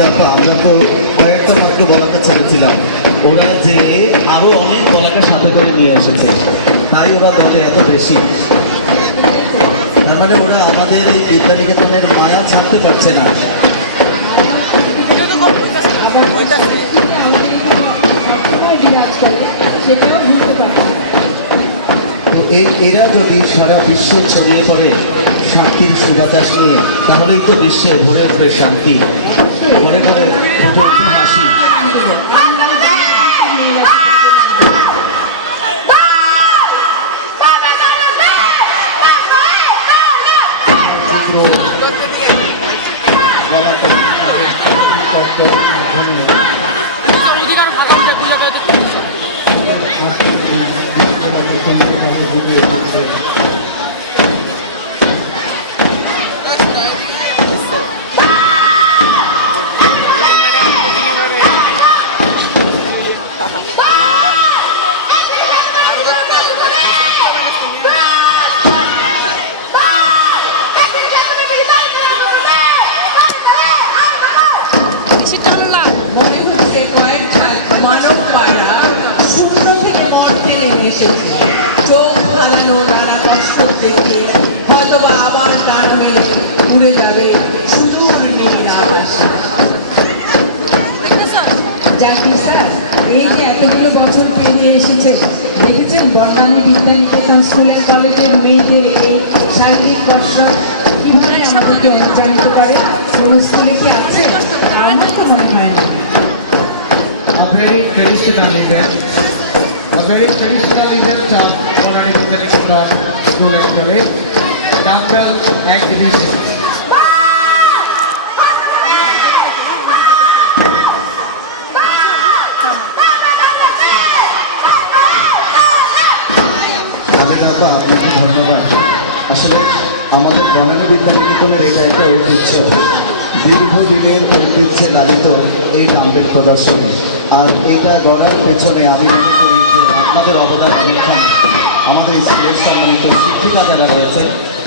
দেখো আমরা তো কয়েকটা মাত্র বলাকা ছেড়েছিলাম, ওরা যে আরো অনেক বলাকা সাথে করে নিয়ে এসেছে, তাই ওরা দলে এত বেশি। তার মানে ওরা আমাদের এই বিদ্যানিকেতনের মায়া ছাড়তে পারছে না। আবার আমাদের সবসময় বিরাজ করে, সেটাও ভুলতে পারছে না। তো এরা যদি সারা বিশ্ব ছড়িয়ে পড়ে শান্তির সুবাতাস নিয়ে, তাহলেই তো বিশ্বে ভরে উঠবে শান্তি, ঘরে ঘরে ফুটে উঠবে হাসি। অধিকার ভাগা বুঝা গেছে। মনে হচ্ছে কয়েকটা মানব পাড়া শূন্য থেকে মর্তে নেমে এসেছে। চোখ হারানো নানা কষ্ট দেখে হয়তোবা আবার ডানা মেলে উড়ে যাবে সুদূর নীল আকাশে। জাকির স্যার, এই যে এতগুলো বছর পেরিয়ে এসেছে, দেখেছেন বর্ণালী বিদ্যানিকেতন স্কুলের কলেজের মেয়েদের এই শারীরিক কসরত কিভাবে আমাদেরকে অনুপ্রাণিত করে? কোনো স্কুলে কি আছে? আমার তো মনে হয় না। A very traditional event of Bonani Botanical School and College, dumbbell exhibition. আপনাকে ধন্যবাদ। আসলে আমাদের বনানী বিদ্যানিকেতনের এটা একটা ঐতিহ্য, দীর্ঘদিনের ঐতিহ্যে লালিত এই ডাম্বেল প্রদর্শনী। আর এইটা গড়ার পেছনে আমি মনে করি যে আপনাদের অবদান অনেকখানি, আমাদের স্কুলের সম্মানিত শিক্ষিকা যারা রয়েছে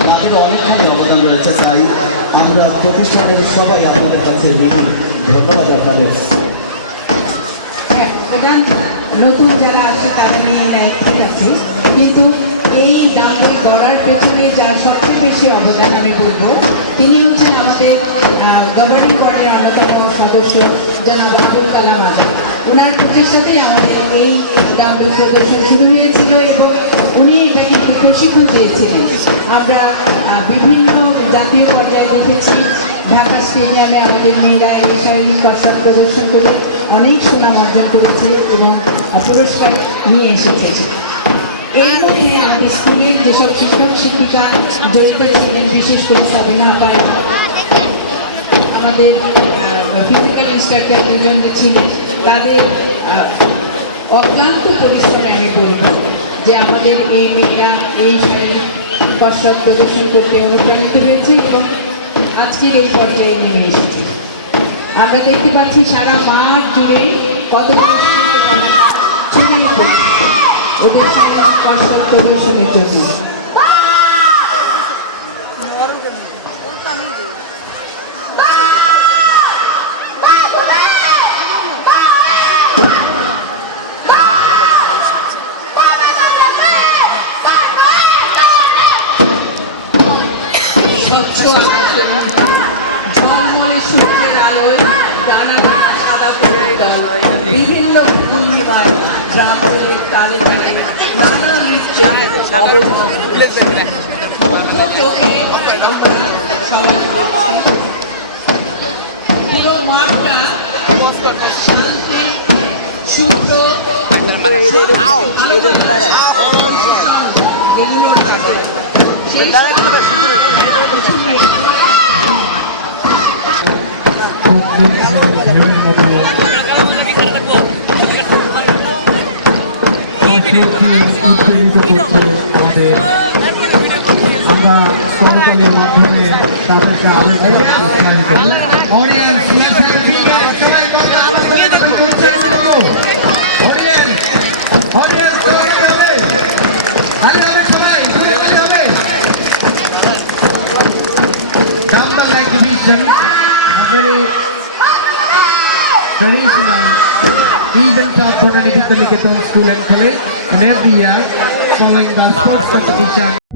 তাদের অনেকখানি অবদান রয়েছে। তাই আমরা প্রতিষ্ঠানের সবাই আপনাদের কাছে ঋণী। ধন্যবাদ আপনাদের। অবদান নতুন যারা আছে তারা নিয়ে নেয়, ঠিক আছে, কিন্তু এই ডাম্বেল গড়ার পেছনে যার সবচেয়ে বেশি অবদান আমি বলবো, তিনি হচ্ছেন আমাদের গভর্নিং বডির অন্যতম সদস্য জনাব আবুল কালাম আজাদ। ওনার প্রচেষ্টাতেই আমাদের এই ডাম্বেল প্রদর্শন শুরু হয়েছিল এবং উনি এটাকে প্রশিক্ষণ দিয়েছিলেন। আমরা বিভিন্ন জাতীয় পর্যায়ে দেখেছি, ঢাকা স্টেডিয়ামে আমাদের মেয়েরা এই শারীরিক কসরত প্রদর্শন করে অনেক সুনাম অর্জন করেছে এবং পুরস্কার নিয়ে এসেছে। এর মধ্যে আমাদের স্কুলের যেসব শিক্ষক শিক্ষিকা জড়িত ছিলেন, বিশেষ করে সাবিনা আপা, আমাদের ফিজিক্যাল ইনস্ট্রাক্টর দুজন যে ছিলেন, তাদের অক্লান্ত পরিশ্রমে আমি বলব যে আমাদের এই মেয়েরা এই শারীরিক কসরত প্রদর্শন করতে অনুপ্রাণিত হয়েছে এবং আজকের এই পর্যায়ে নেমে এসেছে। আমরা দেখতে পাচ্ছি সারা মাঠ জুড়ে কত ছড়িয়ে পড়েছে ওদের শারীরিক কসরত প্রদর্শনের জন্য। স্বচ্ছ আকাশে ঝলমলে সূর্যের আলোয় ডানা ডানা সাদা ফুলের দল বিভিন্ন পূর্ণিমায় ড্রামের তালে তালে নানা নৃত্যে আমরা সবাই পুরো মাঠটা শান্তি শুভ্র আলো বেলুনোর থাকে সেই উত্তেজিত করছেন আমাদের। আমরা সরকারের মাধ্যমে তাদেরকে of Bonani Vidyaniketan School and College, and every year following the sports competition.